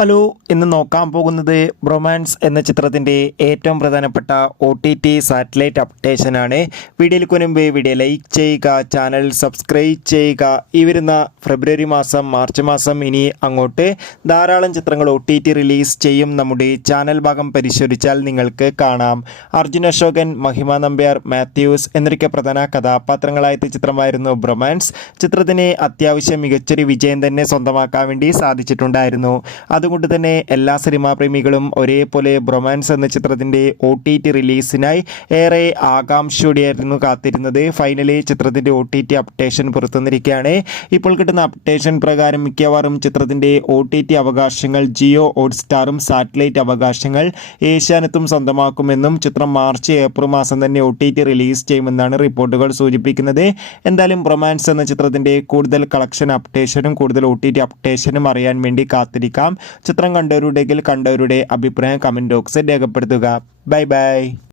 Hello, ഇന്ന് നോക്കാൻ പോകുന്നത് ബ്രൊമാൻസ് എന്ന ചിത്രത്തിൻ്റെ ഏറ്റവും പ്രധാനപ്പെട്ട OTT സാറ്റലൈറ്റ് അപ്ഡേഷനാണ്. വീഡിയോയിലേക്ക് മുൻപ് വീഡിയോ ലൈക്ക് ചെയ്യുക, ചാനൽ സബ്സ്ക്രൈബ് ചെയ്യുക. ഈ വരുന്ന ഫെബ്രുവരി മാസം, മാർച്ച് മാസം ഇനി അങ്ങോട്ട് ധാരാളം ചിത്രങ്ങൾ OTT റിലീസ് ചെയ്യും. നമ്മുടെ ചാനൽ ഭാഗം പരിശോധിച്ചാൽ നിങ്ങൾക്ക് കാണാം. അർജുൻ അശോകൻ, മഹിമ നമ്പ്യാർ, മാത്യൂസ് എന്നൊക്കെ പ്രധാന കഥാപാത്രങ്ങളായ ചിത്രമായിരുന്നു ബ്രൊമാൻസ്. ചിത്രത്തിന് അത്യാവശ്യം മികച്ചൊരു വിജയം തന്നെ സ്വന്തമാക്കാൻ വേണ്ടി സാധിച്ചിട്ടുണ്ടായിരുന്നു. അതുകൊണ്ട് തന്നെ എല്ലാ സിനിമാ പ്രേമികളും ഒരേപോലെ ബ്രൊമാൻസ് എന്ന ചിത്രത്തിൻ്റെ OTT റിലീസിനായി ഏറെ ആകാംക്ഷയോടെയായിരുന്നു കാത്തിരുന്നത്. ഫൈനലി ചിത്രത്തിൻ്റെ OTT അപ്ഡേഷൻ പുറത്തുവന്നിരിക്കുകയാണ്. ഇപ്പോൾ കിട്ടുന്ന അപ്ഡേഷൻ പ്രകാരം മിക്കവാറും ചിത്രത്തിൻ്റെ OTT അവകാശങ്ങൾ ജിയോ ഹോട്ട്സ്റ്റാറും സാറ്റലൈറ്റ് അവകാശങ്ങൾ ഏഷ്യാനെറ്റും സ്വന്തമാക്കുമെന്നും ചിത്രം മാർച്ച് ഏപ്രിൽ മാസം തന്നെ OTT റിലീസ് ചെയ്യുമെന്നാണ് റിപ്പോർട്ടുകൾ സൂചിപ്പിക്കുന്നത്. എന്തായാലും ബ്രൊമാൻസ് എന്ന ചിത്രത്തിൻ്റെ കൂടുതൽ കളക്ഷൻ അപ്ഡേഷനും കൂടുതൽ OTT അപ്ഡേഷനും അറിയാൻ വേണ്ടി കാത്തിരിക്കാം. ചിത്രം കണ്ടവരുടെ അഭിപ്രായം കമൻറ്റ് ബോക്സിൽ രേഖപ്പെടുത്തുക. Bye bye.